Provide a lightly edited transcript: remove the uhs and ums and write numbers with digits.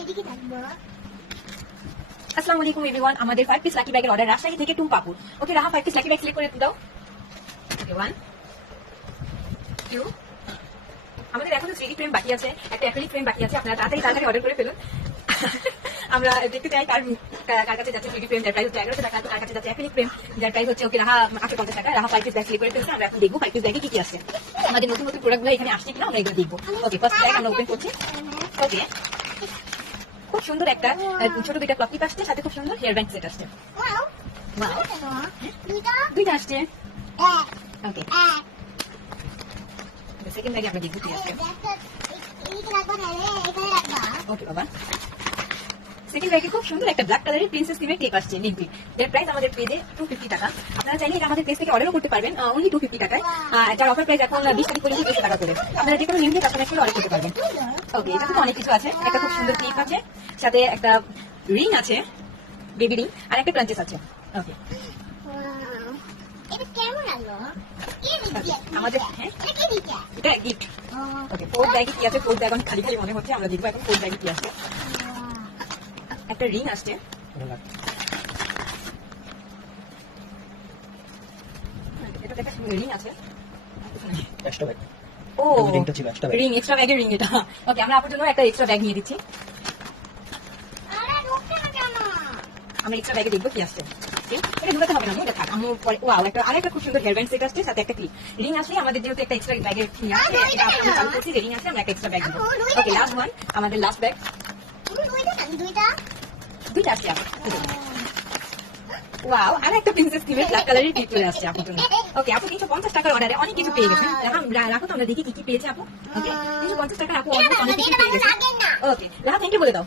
এদিকে থাকবো। আসসালামু আলাইকুম এভরিওয়ান, আমাদের 5 পিস লাকি ব্যাগের অর্ডার রাজশাহী থেকে টুম পাপুর। ওকে রাহা 5 পিস লাকি ব্যাগ সিলেক্ট করে দাও। ওকে 1 2 আমাদের এখনো 3D ফ্রেম বাকি আছে, একটা অ্যাক্রিলিক ফ্রেম বাকি আছে, আপনারা তাড়াতাড়ি অর্ডার করে ফেলুন। আমরা দেখতে চাই কার কাছে যাচ্ছে 3D ফ্রেম, যার প্রাইস হচ্ছে 1100 টাকা, কার কাছে যাচ্ছে অ্যাক্রিলিক ফ্রেম, যার প্রাইস হচ্ছে ওকে রাহা 850 টাকা। রাহা 5 পিস ব্যাগ সিলেক্ট করে ফেলছি। আমরা এখন দেখবো 5 পিস ব্যাগে কি কি আছে, আমাদের নতুন নতুন প্রোডাক্টগুলো এখানে আসছে কিনা আমরা এগুলো দেখবো। ওকে ফার্স্ট ব্যাগ আমরা ওপেন করছি। ওকে খুব সুন্দর একটা ছোট দুইটা ক্লক টিপ আসছে, সাথে খুব সুন্দর হেয়ার ব্যান্ড সেট আসছে। ওয়াও, ওয়াও, দুইটা দুইটা আসছে। এক ওকে এক সেকেন্ড ব্যাগে আমরা দেখবো কি আসছে। একটা এইদিকে রাখবা না রে, এখানে রাখবা। ওকে বাবা, সেকেন্ড ব্যাগে খুব সুন্দর একটা ব্ল্যাক কালারের প্রিন্সেস থিমের টেপ আসছে লিঙ্কটি, যার প্রাইস আমাদের পেজে 250 টাকা। আপনারা চাইলে এটা আমাদের পেজ থেকে অর্ডারও করতে পারবেন অনলি 250 টাকায়। যার অফার প্রাইস এখন 20 তারিখ পর্যন্ত 200 টাকা করে। আপনারা যে কোনো লিঙ্কে কাস্টমাইজ করে অর্ডার করতে পারবেন। ওকে এটা তো অনেক কিছু আছে, একটা খুব সুন্দর ক্লিপ আছে, সাথে একটা রিং আছে, বেবি রিং, আর একটা প্রাঞ্চেস আছে। ওকে ওয়াও, এটা কেমন লাগলো? কি দিচ্ছে আমাদের হ্যাঁ এটা কি দিচ্ছে? এটা গিফট। ওকে ফোর্থ ব্যাগে কি আছে, ফোর্থ ব্যাগ অনেক খালি খালি মনে হচ্ছে, আমরা দেখবো এখন ফোর্থ ব্যাগে কি আছে। একটা রিং আসছে, এটা একটা রিং আছে। এক্সট্রা ব্যাগ ও রিংটা ছিল এক্সট্রা ব্যাগ। রিং, এক্সট্রা ব্যাগের রিং এটা। ওকে আমরা আপনার জন্য একটা এক্সট্রা ব্যাগ নিয়ে দিচ্ছি। আরে ঢুকছে না কেন? আমরা এক্সট্রা ব্যাগে দেখবো কি আসছে। Okay, এটা ঢুকাতে হবে না, এটা থাক। আমি ওয়াও একটা আরেকটা খুব সুন্দর হেয়ার ব্যান্ড সেট আসছে, সাথে একটা ক্লিপ। রিং আসলে আমাদের যেহেতু একটা এক্সট্রা ব্যাগের থিম আছে, এটা আমরা চালু করছি, রিং আছে, আমরা একটা এক্সট্রা ব্যাগ দিব। ওকে লাস্ট ওয়ান, আমাদের লাস্ট ব্যাগ। দুইটা আসছে আপনার। ওয়াও আর একটা প্রিন্সেস থিমের ব্ল্যাক কালারের ক্লিপ চলে আসছে আপনার জন্য। ওকে আপু 350 টাকার অর্ডারে অনেক কিছু পেয়ে গেছেন। রাখো তো আমরা দেখি কি কি পেয়েছে আপু। ওকে 350 টাকার আপু অলমোস্ট অনেক কিছু পেয়ে গেছে। ওকে রাহা থ্যাংক ইউ বলে দাও।